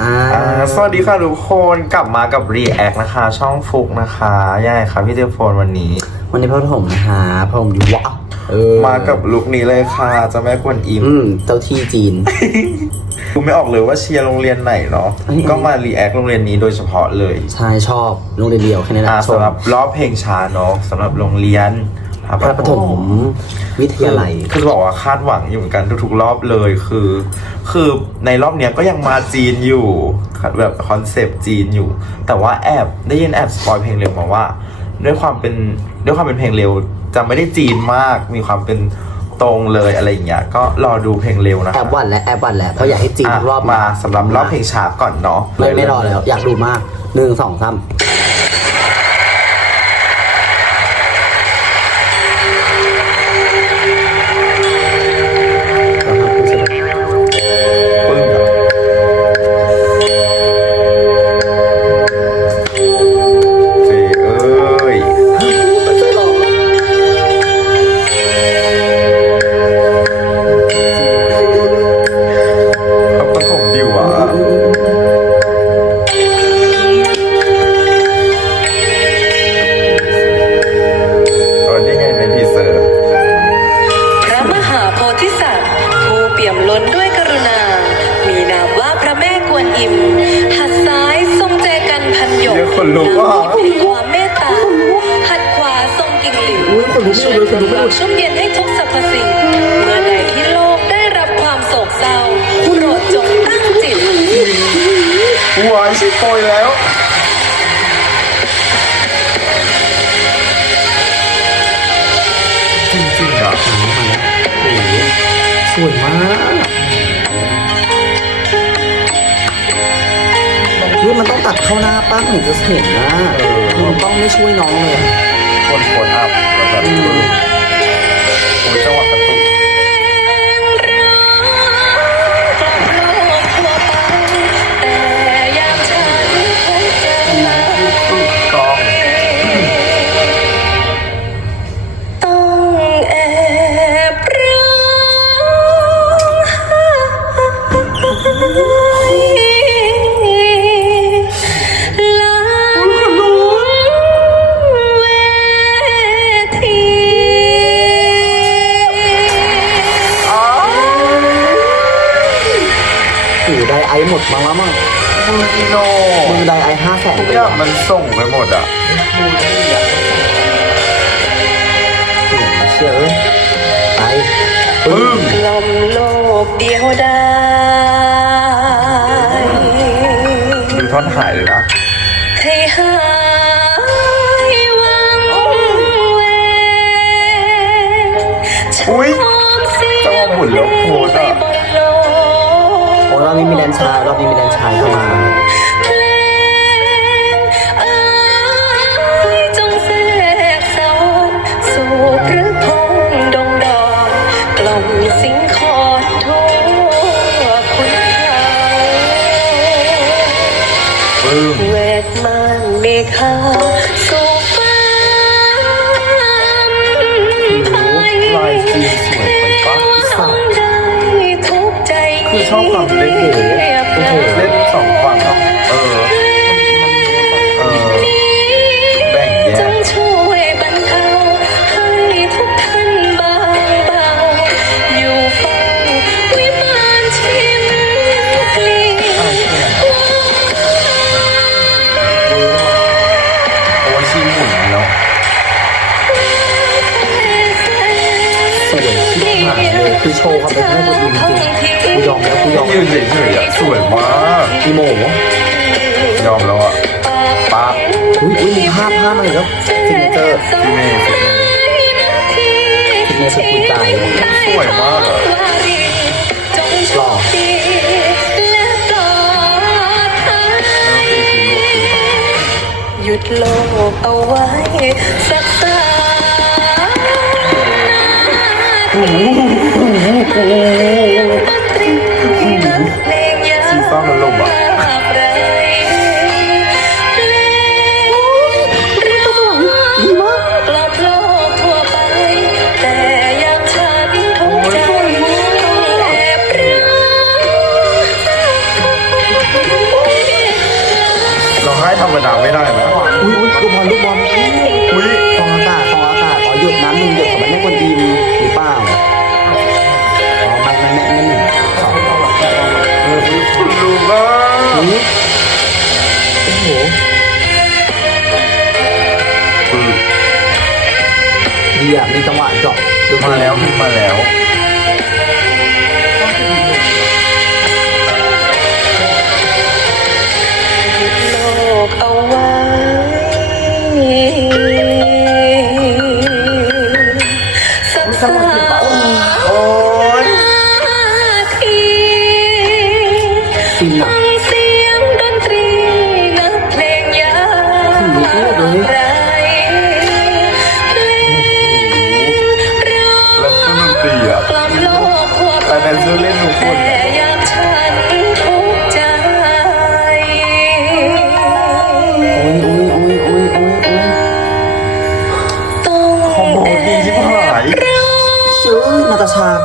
อ่าอ่าสวัสดีค่ะทุกคนกลับมากับ React นะคะ ช่องฟุกนะคะยังไงคะพี่เทลโฟนวันนี้ วันนี้พ่อผมนะคะพ่อผมอยู่วะเออมากับลุคนี้เลยค่ะเจะแม่กวนอิมอืมเจ้าที่จีนดูไม่ออกเลยว่าเชียร์โรงเรียนไหนเนาะเอ้ย ก็มา React โรงเรียนนี้โดยเฉพาะเลย ใช่ชอบโรงเรียนเดียวแค่นี้แหละอ่าชมสำหรับรอบเพลงช้าเนาะสำหรับโรงเรียน พระปฐมวิทยาลัยคือจะบอกว่าคาดหวังอยู่เหมือนกันทุกๆ รอบเลยคือ คือในรอบเนี้ยก็ยังมาจีนอยู่แบบคอนเซปต์จีนอยู่ แต่ว่าแอบได้ยินแอบสปอยเพลงเร็วมาว่า ด้วยความเป็นด้วยความเป็นเพลงเร็วจะไม่ได้จีนมากมีความเป็นตรงเลยอะไรอย่างเงี้ยก็รอดูเพลงเร็วนะแอคะบวันและแอบวันแหละเพราะอยากให้จีนทุกรอบะมาสำหรับรอบเพลงช้าก่อนเนาะไม่ไม่รอแล้วอยากดูมากหนึ่งสองสาม วายชิโปอยแล้วจริงๆอะโอ้โหสวยมากนี่มันต้องตัดเข้าหน้าป้าถึงจะเห็นนะมันต้องไม่ช่วยน้องเลยอะคนโคตรอัพแล้วแบบโอ้ยจังหวะ ไดไอหมดมาแล้วมั้งมืออีโนมือไดไอห้าแสนทุกเลยอย่างอะมันส่งไปหมดอะเชื่อไปปึ้งกล่อมโลกเดียวได้ดูท่อนหายเลยนะให้หายวังเวงอุ๊ยจังหวะหมุนแล้วโพสอะบนโลกโอ้รอบนี้มีแดนชายรอบนี้มีแดนชายเข้ามาเพลเอ้ยจงแทรกซ้อนสู่พระพงดงดอกกล่อมสิงคอนทั่วคุณเขาเวทมันมีค่า โห โอ้โหเล่นสอง กูยอมแล้วกูยอมยืนเฉยๆอะสวยมากอีโมยอมแล้วอะป๊าบอุ้ยอุ้ยมีภาพภาพมาอีกแล้วซิงเจอร์พี่เมย์พี่เมย์พี่เมย์สุดกุญใจสวยมากอะหล่อหยุดโลกเอาไว้สักตาโอ้โห โอ้โหโอ้มันลมอะดีมากกลับโลกทั่วไปแต่ยังฉันทุกใจต้องแอบรักธรรมดาไม่ได้นะอุ้ยอุ้ยลูกบอลลูก โอ้โหดีอะมีจังหวะเจาะดูมาแล้วขึ้นมาแล้ว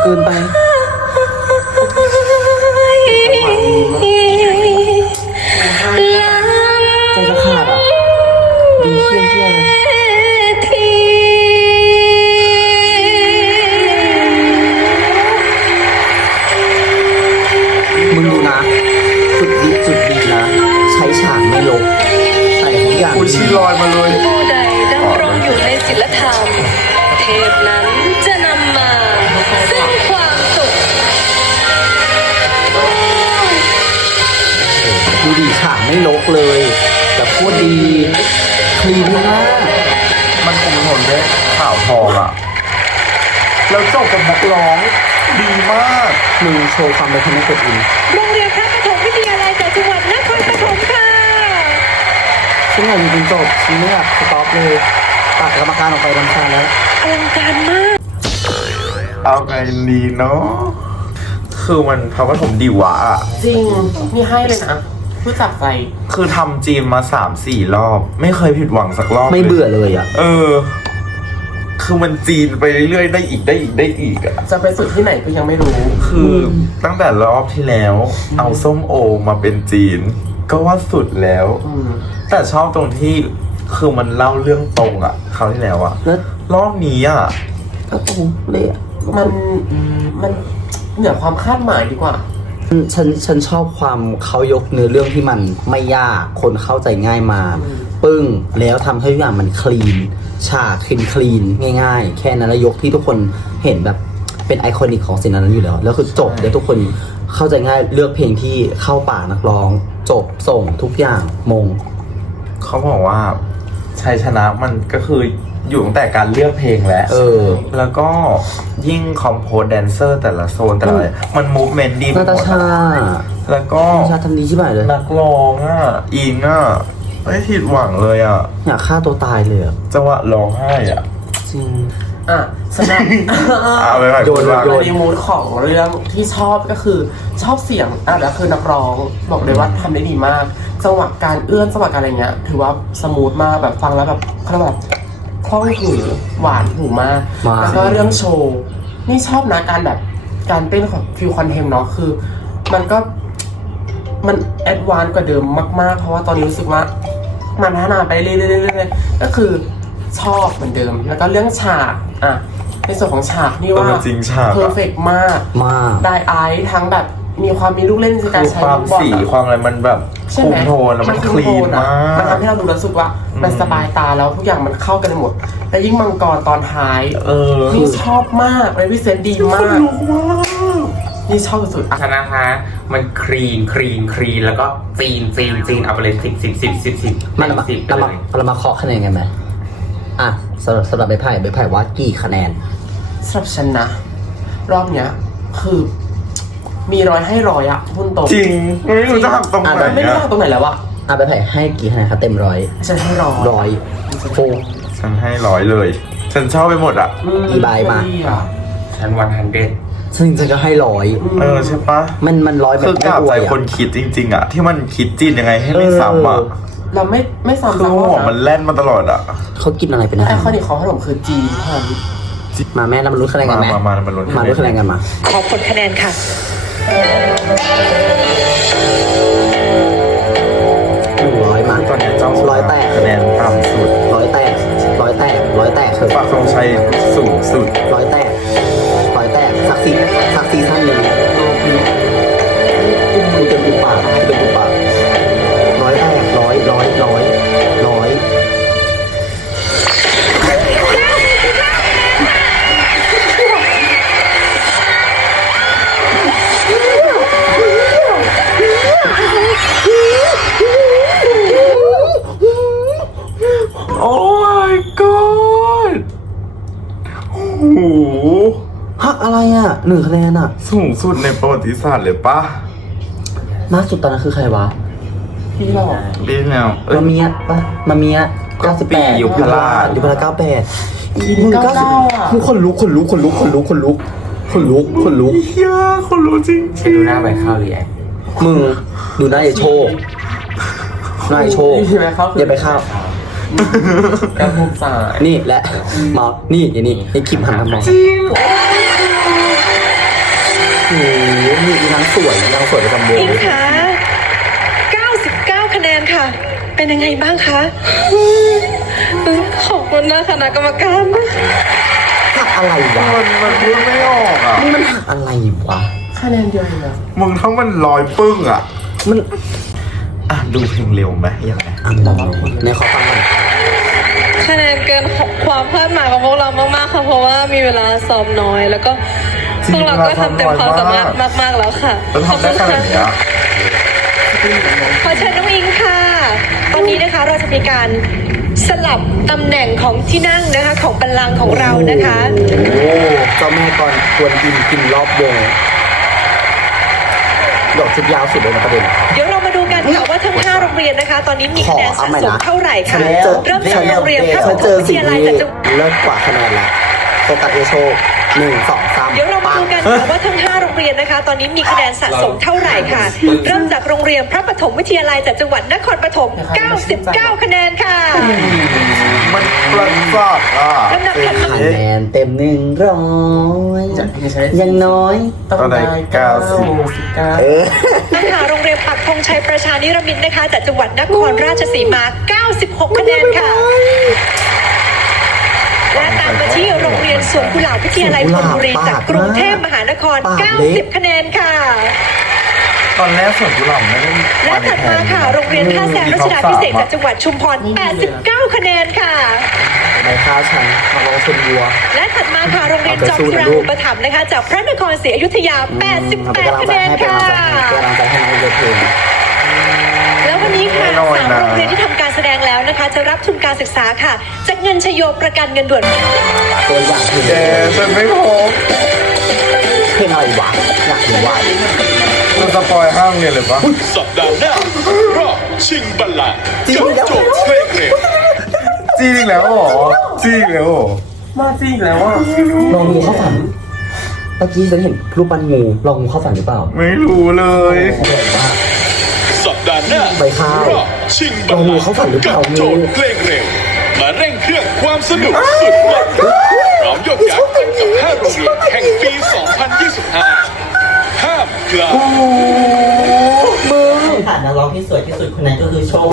เกินไป ฉากไม่ลกเลย แต่โคตรดีคลีนมากมันคงทนด้วยข่าวทองอะ แล้วจบกับนักร้องดีมากมึงโชว์ความเป็นคนไม่กดอินโรงเรียนพระปฐมวิทยาลัยจากจังหวัดนครปฐมค่ะฉันอยากอยู่จนจบฉันไม่อยากสต็อปเลยตัดกรรมการออกไปรำคาญแล้วอลังการมาก เอาไงดีเนาะคือมันพระปฐมดีวะอะ จริงนี่ให้เลยนะ ผู้จับใจคือทำจีนมาสามสี่รอบ ไม่เคยผิดหวังสักรอบไม่เบื่อลยเลยอะ เออ คือมันจีนไปเรื่อยๆได้อีกได้อีกได้อีกอะจะไปสุดที่ไหนก็ยังไม่รู้ คือตั้งแต่รอบที่แล้ว เอาส้มโอมาเป็นจีน ก็ว่าสุดแล้ว อืม แต่ชอบตรงที่คือมันเล่าเรื่องตรงอะคราวที่แล้วอะแล้ว รอบนี้อะก็โอ้โหเละอะมันมันเหนือความคาดหมายดีกว่า ฉันฉันชอบความเขายกเนื้อเรื่องที่มันไม่ยากคนเข้าใจง่ายมาอืมปึ้งแล้วทำให้ทุกอย่างมันคลีน ฉากคลีนคลีนง่าย ๆ แค่นั้นแล้วยกที่ทุกคนเห็นแบบเป็นไอคอนิกของสิ่งนั้นอยู่แล้ว แล้วคือจบแล้วทุกคนเข้าใจง่ายเลือกเพลงที่เข้าปากนักร้อง จบส่งทุกอย่างมง เขาบอกว่าชัยชนะมันก็คือ อยู่ตั้งแต่การเลือกเพลงแล้วเออ แล้วก็ยิ่งคอมโพสแดนเซอร์แต่ละโซนแต่ละอะไรมันมูฟเมนต์ดีไปนาหตามดชาอะแล้วก็นาตาชาทำดีใช่ไหมเลย นักร้องอะ อิงอะไม่ผิดหวังเลยอะอยากฆ่าตัวตายเลยอะจังหวะร้องไห้อะจริง อะสำหรับเอาไปไปโยน พูดว่าโยในมูดของเรื่องที่ชอบก็คือชอบเสียงอะแล้วคือนักร้องบอกเลยว่าทำได้ดีมาก จังหวะการเอื้อนจังหวะการอะไรเงี้ย ถือว่าสมูทมากแบบฟังแล้วแบบเขาเรียกว่าแบบ คล่องหูหวานหูมาก มาก แล้วก็เรื่องโชว์ นี่ชอบนะการแบบการเต้นของฟิวคอนเทมเนาะคือ มันก็มันแอดวานซ์กว่าเดิมมาก ๆ เพราะว่าตอนนี้รู้สึกว่า มันพัฒนาไปเรื่อยๆๆๆก็คือชอบเหมือนเดิม แล้วก็เรื่องฉากอะในส่วนของฉากนี่ว่าเออจริงฉากอะเพอร์เฟกมาก มาก ได้ไอซ์ทั้งแบบ มีความมีลูกเล่นในการคือใช้ความลูกบอลสีอะความอะไรมันแบบใช่คุไหมมโทนแล้วมันคคุลีนโทอะมากมันทำให้เราดูรู้สึกว่า มันสบายตาแล้วทุกอย่างมันเข้ากันหมด แต่ยิ่งมังกรตอนท้ายเออ นี่ชอบมากเลยพี่เซนดีมาก นี่ชอบสุดๆอะชนะคะ มันครีนครีนครีนแล้วก็จีนจีนจีนเอาไปเลยสิบสิบสิบสิบสิบมันเรามาสิบไปเราเลมายเรามาเคาะคะแนนกันไหมอะสำหรับสำหรับใบไผ่ใบไผ่ว่ากี่คะแนน สำหรับฉันนะ รอบเนี้ย คือ มีร้อยให้ร้อยอะพุ่นตรงจริงไม่รู้จะหักตรงไหนไม่รู้อะว่าตรงไหนแล้วอะอะใบไผ่ให้กี่คะแนนครับเต็มร้อยฉันให้ร้อยร้อยโฟฉันให้ร้อยเลย ฉันชอบไปหมดอะมอีบายมา ดีอะชั้นวันฮันเดดซึ่งฉันก็ให้ร้อย เออใช่ปะมันมันร้อยแบคืบอกไม่ราบอวใจยอะคนคิดจริง ๆอะที่มันคิดจีนยังไงให้ไม่ซ้ำอะเราไม่ไม่ซ้ำคือซ้ำหัวนะมันแล่นมาตลอดอะเขากินอะไรเป็นอาไอหารคอนิกของขนมคือจีนเท่านั้นมาแม่เรามาลุ้นคะแนนกัมานไหมมามามาลุ้นมาลุ้นคะแนนกันมาขอผลคะแนนค่ะ หนึ่งร้อยมั้ตอนนี้เจ้าร้อยแตกคะแนนต่ำสุดร้อยแตกร้อยแตกร้อยแตกคือปักธงชัยสูงสุดร้อยแตกร้อยแตกสักซีสักซีซั่นหนึ่งกูมึงเป็นกูปากกูเป็นกูปากร้อยแตกร้อยร้อยร้อย หนึ่งคะแนนอะสูงสุดในประวัติศาสตร์เลยปะมากสุดตอนนั้นคือใครวะพี่หลอกดีแล้วเอ้ย มาเมียปะมาเมียก็เก้าสิบปีแปดยุพราช ยุพราชเก้าแปดปีเก้าเก้าอะมึงคนลุกคนลุกคนลุกคนลุกคนลุกคนลุกคนลุก เฮียคนรู้จริงจไปริงดูหน้าใบข้าวรีแอคมึงดูหน้าไอ้โชคหน้าไอ้โชคใช่ไหมครับอย่าไปข้าวกระพุ้งสายนี่และมานี่อย่างนี้ไอ้คิมหันมามองจริงโอ้โหมีอีนางสวยอีนางสวยประจำวอิงงคะ99 คะแนนค่ะ เป็นยังไงบ้างคะขอบคุณนะคณะกรรมการหักอะไรวะมันมันพูดไม่ออกอะนี่มันหักอะไรวะ คะแนนเดียวเองนะมึงทั้งมันลอยปึ้งอะ มัน อะดูเพลงเร็วไหมยังไงอันในขอฟังหน่อยคะแนนเกินความคาดหมายของพวกเรามากๆค่ะเพราะว่ามีเวลาซ้อมน้อยแล้วก็ พวกเราก็ทำเต็มความสามารถมาก ๆ แล้วค่ะ แล้วทำได้ขนาดเนี้ยขอเชิญน้องอิงค่ะ ตอนนี้นะคะเราจะมีการสลับตำแหน่งของที่นั่งนะคะของบัลลังก์ของเรานะคะ โอ้เจ้าแม่ก่อนควรกินกินรอบวงดอกชุดยาวสุดเลยนะประเด็น เดี๋ยวเรามาดูกันค่ะว่าทั้ง5โรงเรียนนะคะ ตอนนี้มีคะแนนขอสะเอาใหม่สมนะ เท่าไหร่ฉัคะนเจอเริ่มจากโรงเรียนพระฉัปนฐเจมอวิสิ่ทงยาลัยที่จากจังเลิศกว่าคะแนนละ โฟกัสเอโชคหนึ่งสองสามเดี๋ยวเรามาดูกันค่ะว่าทั้ง 5 โรงเรียนนะคะ ตอนนี้มีคะแนนสะสมเท่าไหร่ค่ะ เริ่มจากโรงเรียนพระปฐมวิทยาลัยจากจังหวัดนครปฐม 99 คะแนนค่ะ มันประสาทอะลำดับถัดมา คะแนนเต็มหนึ่งร้อยจากที่ใช้ยังน้อย ต้องได้เก้าสิบเก้าเออตั้งหาโรงเรียนปักธงชัยประชานิรมิตนะคะจากจังหวัดนครราชสีมา 96 คะแนนค่ะ และตามมาที่โรงเรียนสวนกุหลาบวิทยาลัยธนบุรีจากกรุงเทพมหานคร 90 คะแนนค่ะ ตอนแรกส่วนกุหลาบไม่ได้และถัดมาค่ะ โรงเรียนท่าแซมรัชดาพิเศษกจากจังหวัดชุมพร 89 คะแนนค่ะในข้าวฉันมาลองชนวัว และถัดมาค่ะ โรงเรียนจอมพระอุปถัมภ์นะคะ จากพระนครศรีอยุธยา 88 คะแนนค่ะ จะรับทุนการศึกษาค่ะ จากเงินชโยประกันเงินด่วนตัวอย่างเพลงแกฉันไม่พบเพลงอะไรวะอยากรู้ว่ามันสปอยห้างเรียนเลยปะสัปดาห์หน้ารอบชิงบัลลังก์จริงกับแล้วโจทย์เพลงเร็วจริงแล้วเหรอจริงแล้วเหรอมาจริงแล้วอะลองงูเข้าฝันเมื่อกี้ฉันเห็นรูปปั้นงูลองงูเข้าฝันหรือเปล่า ไม่รู้เลยเขาบอกว่าสัปดาห์หน้าใบข้าวรอบ ชิงบัลลังโอ้โหเขาฝันหรือก์เปกัล่าบโจทย์เพลงเร็วมาเร่งเครื่องความสนุกสุดมันพร้อมยกยักษ์กันกับ5โรงเรียนแห่งปี 2025 ห้ามพลาดมึงผ่านนักร้องที่สวยที่สุดคนนั้นก็คือโชค